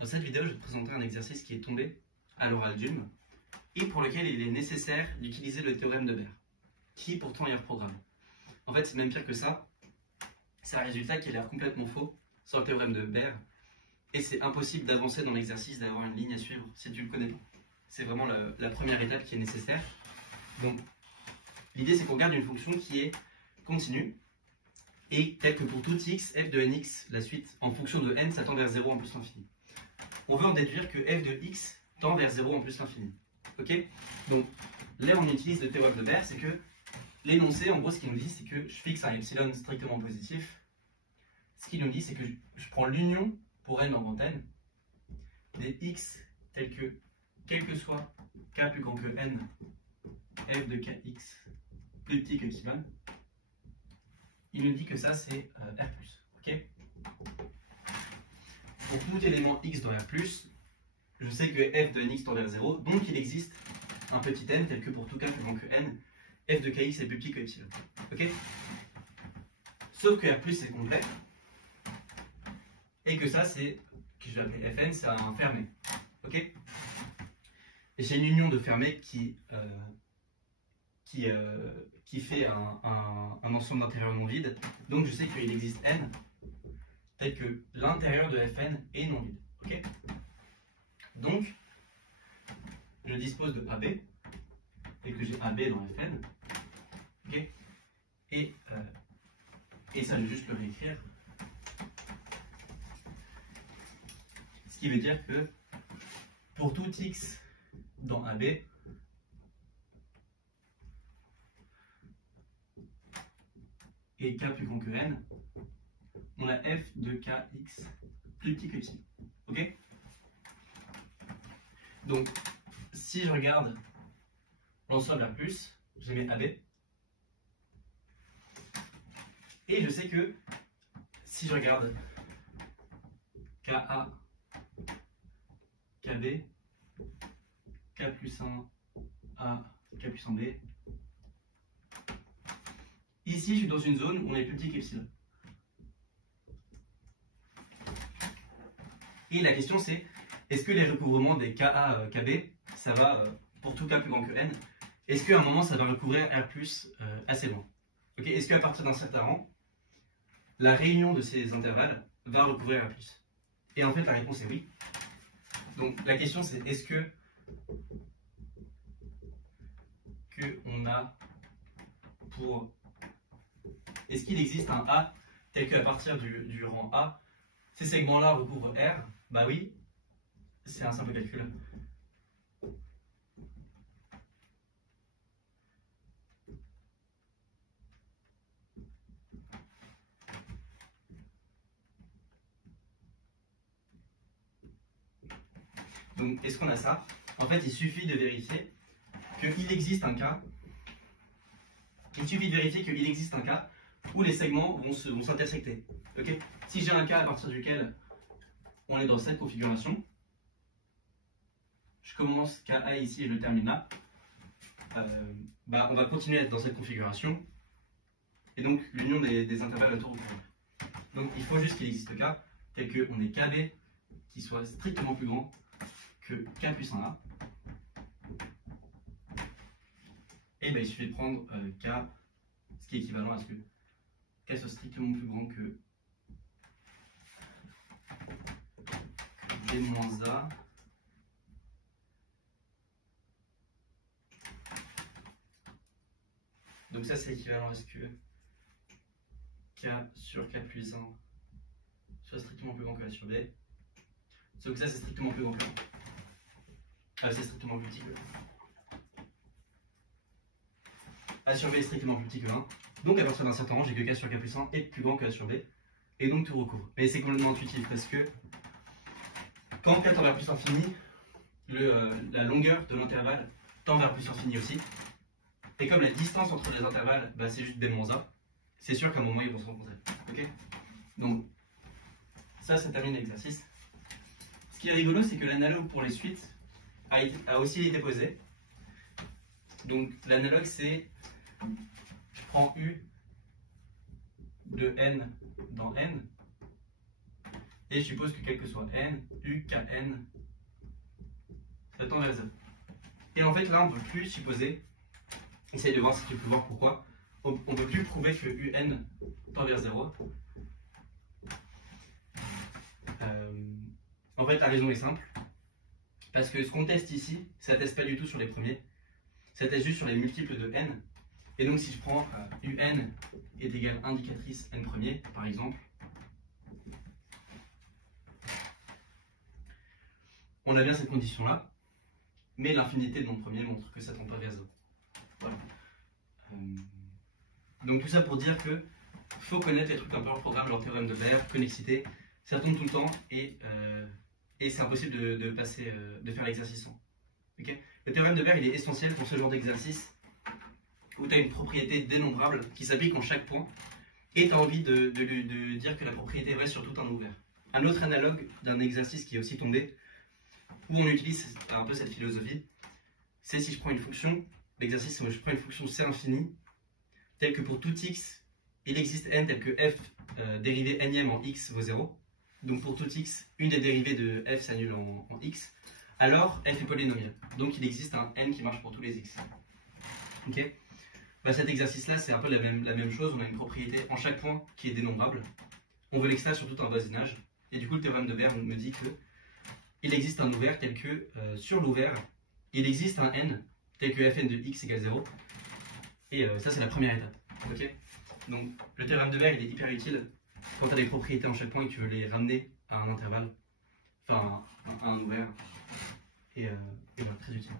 Dans cette vidéo, je vais te présenter un exercice qui est tombé à l'oral d'UM et pour lequel il est nécessaire d'utiliser le théorème de Baire, qui pourtant est hors programme. En fait, c'est même pire que ça. C'est un résultat qui a l'air complètement faux sur le théorème de Baire et c'est impossible d'avancer dans l'exercice, d'avoir une ligne à suivre si tu ne le connais pas. C'est vraiment la première étape qui est nécessaire. Donc, l'idée c'est qu'on garde une fonction qui est continue et telle que pour tout x, f de nx, la suite en fonction de n, ça tend vers 0 en plus l'infini. On veut en déduire que f de x tend vers 0 en plus l'infini. Ok? Donc là on utilise le théorème de Baire, c'est que l'énoncé, en gros ce qu'il nous dit c'est que je fixe un epsilon strictement positif. Ce qu'il nous dit c'est que je prends l'union pour n en grand N des x tels que, quel que soit k plus grand que n, f de kx plus petit que epsilon, il nous dit que ça c'est R+. Ok? Pour tout élément x dans R+, je sais que f de nx tend vers 0, donc il existe un petit n tel que pour tout k plus grand que n, f de kx est plus petit que epsilon. Ok? Sauf que R+, c'est complet, et que ça c'est, que je vais appeler Fn, c'est un fermé. Ok? Et j'ai une union de fermés qui fait un ensemble d'intérieurs non vides, donc je sais qu'il existe n tel que l'intérieur de Fn est non vide. Ok? Donc, je dispose de AB, et que j'ai AB dans Fn. Ok? Et ça, je vais juste le réécrire. Ce qui veut dire que pour tout x dans AB, et k plus grand que n, on a f de kx plus petit que epsilon. Ok? Donc, si je regarde l'ensemble R+, je mets AB. Et je sais que si je regarde KA, KB, K plus 1 A, K plus 1 B, ici je suis dans une zone où on est plus petit qu'epsilon. Et la question c'est, est-ce que les recouvrements des KA, KB, ça va pour tout K plus grand que N, est-ce qu'à un moment ça va recouvrir R+, assez loin? Okay, est-ce qu'à partir d'un certain rang, la réunion de ces intervalles va recouvrir R+? Et en fait la réponse est oui. Donc la question c'est, est-ce que on a pour... Est-ce qu'il existe un A tel qu'à partir du rang A, ces segments-là recouvrent R? Bah oui, c'est un simple calcul. Donc, est-ce qu'on a ça? En fait, il suffit de vérifier qu'il existe un cas. Il suffit de vérifier qu'il existe un cas où les segments vont s'intersecter. Okay? Si j'ai un cas à partir duquel on est dans cette configuration, je commence KA ici et je le termine là, on va continuer à être dans cette configuration. Et donc, l'union des intervalles autour du point. Donc, il faut juste qu'il existe cas tel qu'on ait KB qui soit strictement plus grand que K plus 1A. Et il suffit de prendre K, ce qui est équivalent à ce que K soit strictement plus grand que B-A. Donc ça c'est équivalent à ce que K sur K plus 1 soit strictement plus grand que A sur B. Sauf que ça c'est strictement plus grand que 1. C'est strictement plus petit que 1. A sur B est strictement plus petit que 1. Donc à partir d'un certain rang, j'ai que K sur K plus 1 est plus grand que A sur B. Et donc tout recouvre. Mais c'est complètement intuitif parce que quand K tend vers plus infini, la longueur de l'intervalle tend vers plus infini aussi. Et comme la distance entre les intervalles, c'est juste B-A, c'est sûr qu'à un moment ils vont se rencontrer. Okay? Donc ça termine l'exercice. Ce qui est rigolo, c'est que l'analogue pour les suites a aussi été posé. Donc l'analogue c'est, je prends U de n dans n, et je suppose que quel que soit n, u, kn, ça tend vers 0. Et en fait, là, on ne peut plus supposer, essaye de voir si tu peux voir pourquoi, on ne peut plus prouver que un tend vers 0. En fait, la raison est simple, parce que ce qu'on teste ici, ça ne teste pas du tout sur les premiers, ça teste juste sur les multiples de n. Et donc, si je prends un est égal indicatrice n premier, par exemple, on a bien cette condition-là, mais l'infinité de mon premier montre que ça ne tend pas vers 0. Voilà. Donc tout ça pour dire que faut connaître les trucs un peu hors programme, leur théorème de Baire, connexité, ça tombe tout le temps et c'est impossible de faire l'exercice sans. Okay, le théorème de Baire, il est essentiel pour ce genre d'exercice où tu as une propriété dénombrable qui s'applique en chaque point et tu as envie de dire que la propriété reste sur tout un ouvert. Un autre analogue d'un exercice qui est aussi tombé, où on utilise un peu cette philosophie, c'est si je prends une fonction, l'exercice où je prends une fonction C infini, telle que pour tout x, il existe n tel que f dérivée nème en x vaut 0. Donc pour tout x, une des dérivées de f s'annule en x. Alors f est polynomial. Donc il existe un n qui marche pour tous les x. Ok, bah, cet exercice-là, c'est un peu la même chose. On a une propriété en chaque point qui est dénombrable. On veut l'extraire sur tout un voisinage. Et du coup, le théorème de Baire me dit que il existe un ouvert tel que sur l'ouvert, il existe un n tel que fn de x égale 0. Et ça, c'est la première étape. Okay, donc, le théorème de Baire, il est hyper utile quand tu as des propriétés en chaque point et que tu veux les ramener à un intervalle, enfin à un ouvert. Et voilà, très utile.